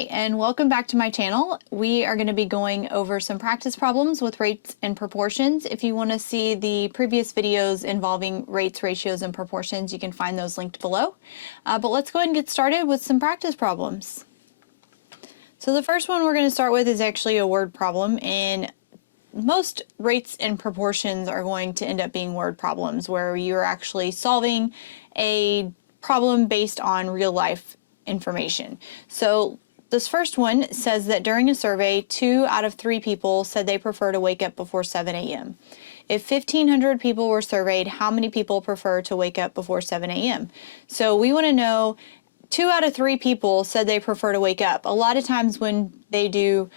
Hi, and welcome back to my channel. We are going to be going over some practice problems with rates and proportions. If you want to see the previous videos involving rates, ratios, and proportions, you can find those linked below. But let's go ahead and get started with some practice problems. So the first one we're going to start with is actually a word problem, and most rates and proportions are going to end up being word problems where you're actually solving a problem based on real life information. So this first one says that during a survey, 2 out of 3 people said they prefer to wake up before 7 a.m. If 1,500 people were surveyed, how many people prefer to wake up before 7 a.m.? So we want to know 2 out of 3 people said they prefer to wake up. A lot of times when they do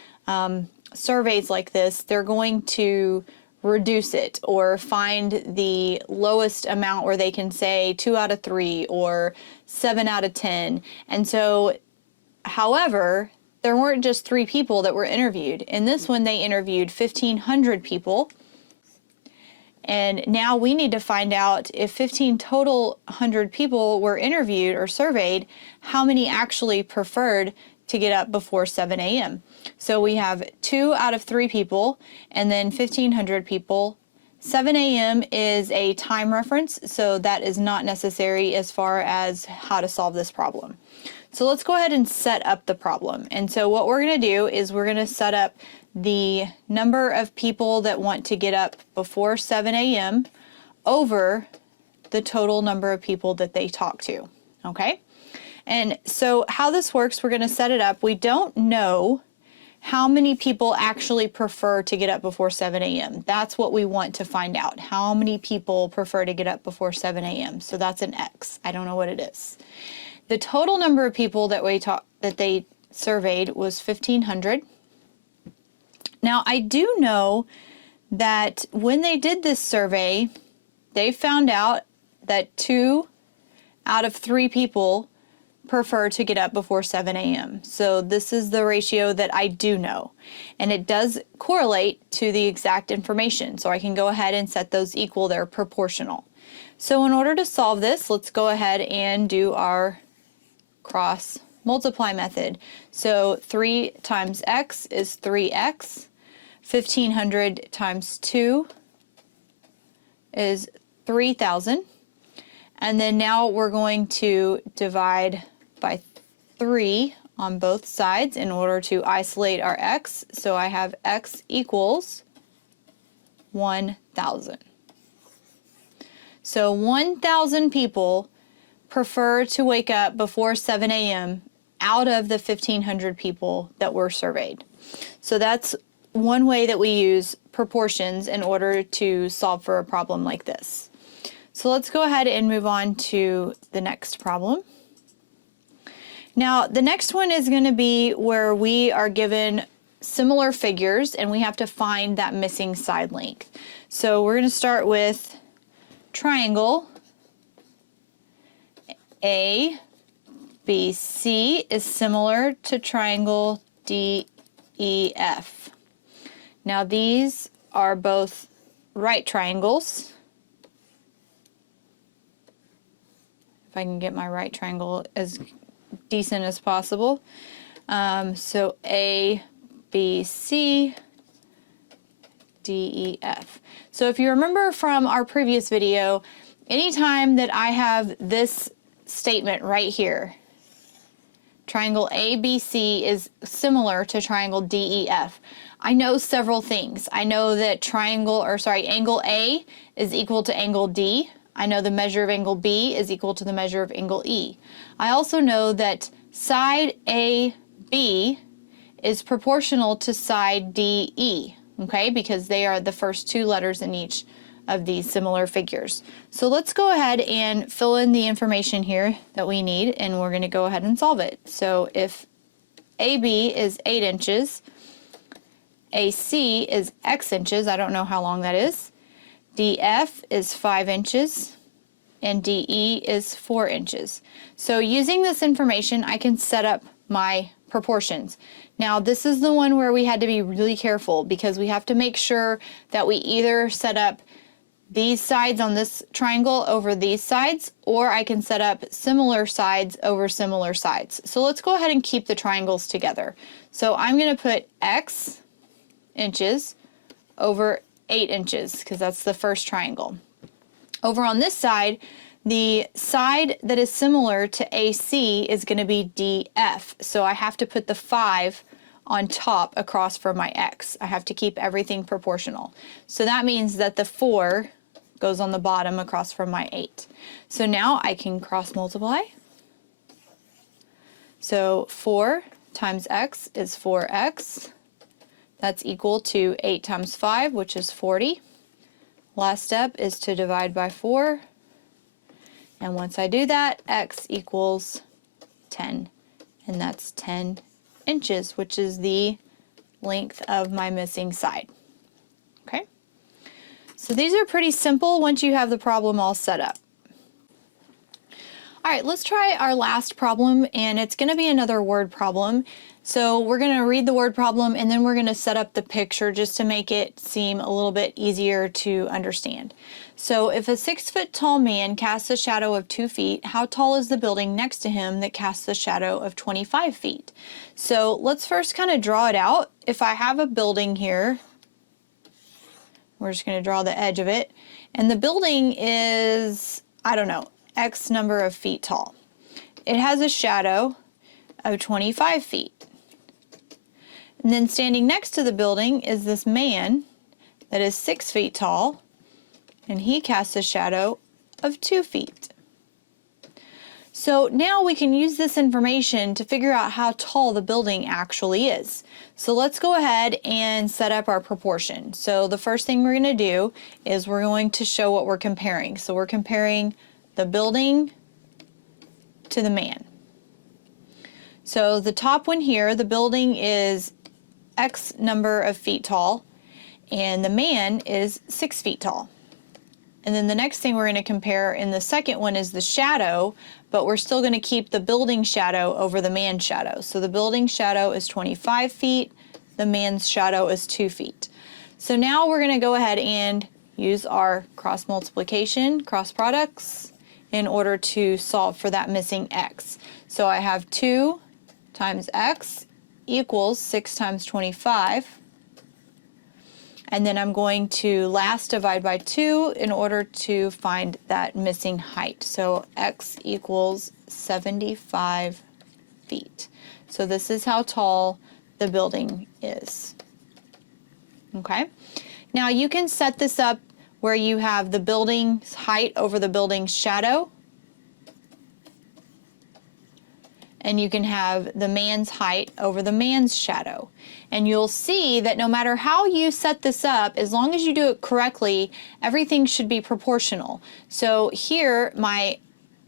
surveys like this, they're going to reduce it or find the lowest amount where they can say 2 out of 3 or 7 out of 10. And so, however, there weren't just 3 people that were interviewed. In this one, they interviewed 1,500 people. And now we need to find out if 15 total 100 people were interviewed or surveyed, how many actually preferred to get up before 7 a.m. So we have 2 out of 3 people and then 1,500 people. 7 a.m. is a time reference, so that is not necessary as far as how to solve this problem. So let's go ahead and set up the problem. And so what we're going to do is we're going to set up the number of people that want to get up before 7 a.m. over the total number of people that they talk to, okay? And so how this works, we're going to set it up. We don't know how many people actually prefer to get up before 7 a.m. That's what we want to find out. How many people prefer to get up before 7 a.m. So that's an X. I don't know what it is. The total number of people that they surveyed was 1,500. Now I do know that when they did this survey, they found out that 2 out of 3 people prefer to get up before 7 a.m. So this is the ratio that I do know, and it does correlate to the exact information. So I can go ahead and set those equal, they're proportional. So in order to solve this, let's go ahead and do our cross multiply method. So 3 times x is 3x. 1,500 times 2 is 3,000. And then now we're going to divide by 3 on both sides in order to isolate our x. So I have x equals 1,000. So 1,000 people prefer to wake up before 7 a.m. out of the 1,500 people that were surveyed. So that's one way that we use proportions in order to solve for a problem like this. So let's go ahead and move on to the next problem. Now, the next one is going to be where we are given similar figures and we have to find that missing side length. So we're going to start with triangle ABC is similar to triangle DEF. Now these are both right triangles. If I can get my right triangle as decent as possible. So A, B, C, D, E, F. So if you remember from our previous video, anytime that I have this statement right here, triangle ABC is similar to triangle DEF. I know several things. I know that angle A is equal to angle D. I know the measure of angle B is equal to the measure of angle E. I also know that side AB is proportional to side DE, okay, because they are the first 2 letters in each of these similar figures. So let's go ahead and fill in the information here that we need, and we're going to go ahead and solve it. So if AB is 8 inches, AC is X inches, I don't know how long that is, DF is 5 inches, and DE is 4 inches. So using this information, I can set up my proportions. Now this is the one where we had to be really careful because we have to make sure that we either set up these sides on this triangle over these sides, or I can set up similar sides over similar sides. So let's go ahead and keep the triangles together. So I'm going to put X inches over 8 inches because that's the first triangle. Over on this side, the side that is similar to AC is going to be DF. So I have to put the 5 on top across from my X. I have to keep everything proportional. So that means that the 4 goes on the bottom across from my 8. So now I can cross multiply. So 4 times X is 4X. That's equal to 8 times 5, which is 40. Last step is to divide by 4. And once I do that, X equals 10. And that's 10 inches, which is the length of my missing side. Okay? So these are pretty simple once you have the problem all set up. All right, let's try our last problem, and it's going to be another word problem. So we're going to read the word problem, and then we're going to set up the picture just to make it seem a little bit easier to understand. So if a 6-foot-tall man casts a shadow of 2 feet, how tall is the building next to him that casts a shadow of 25 feet? So let's first kind of draw it out. If I have a building here, we're just going to draw the edge of it, and the building is, I don't know, X number of feet tall. It has a shadow of 25 feet. And then standing next to the building is this man that is 6 feet tall, and he casts a shadow of 2 feet. So now we can use this information to figure out how tall the building actually is. So let's go ahead and set up our proportion. So the first thing we're going to do is we're going to show what we're comparing. So we're comparing the building to the man. So the top one here, the building is X number of feet tall, and the man is 6 feet tall. And then the next thing we're going to compare in the second one is the shadow, but we're still going to keep the building shadow over the man's shadow. So the building shadow is 25 feet, the man's shadow is 2 feet. So now we're going to go ahead and use our cross multiplication, cross products, in order to solve for that missing X. So I have 2 times X equals 6 times 25. And then I'm going to last divide by 2 in order to find that missing height. So X equals 75 feet. So this is how tall the building is. Okay? Now you can set this up where you have the building's height over the building's shadow, and you can have the man's height over the man's shadow. And you'll see that no matter how you set this up, as long as you do it correctly, everything should be proportional. So here, my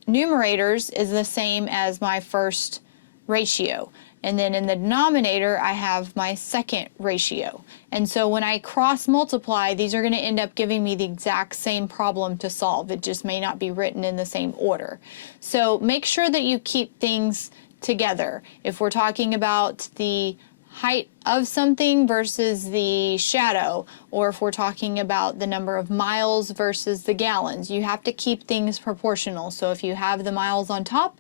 numerators is the same as my first ratio. And then in the denominator, I have my second ratio. And so when I cross multiply, these are going to end up giving me the exact same problem to solve. It just may not be written in the same order. So make sure that you keep things together. If we're talking about the height of something versus the shadow, or if we're talking about the number of miles versus the gallons, you have to keep things proportional. So if you have the miles on top,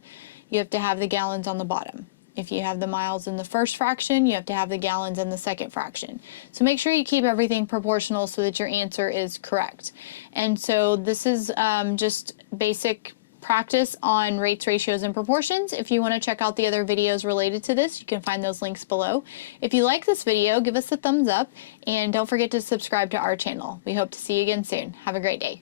you have to have the gallons on the bottom. If you have the miles in the first fraction, you have to have the gallons in the second fraction. So make sure you keep everything proportional so that your answer is correct. And so this is just basic practice on rates, ratios, and proportions. If you want to check out the other videos related to this, you can find those links below. If you like this video, give us a thumbs up, and don't forget to subscribe to our channel. We hope to see you again soon. Have a great day.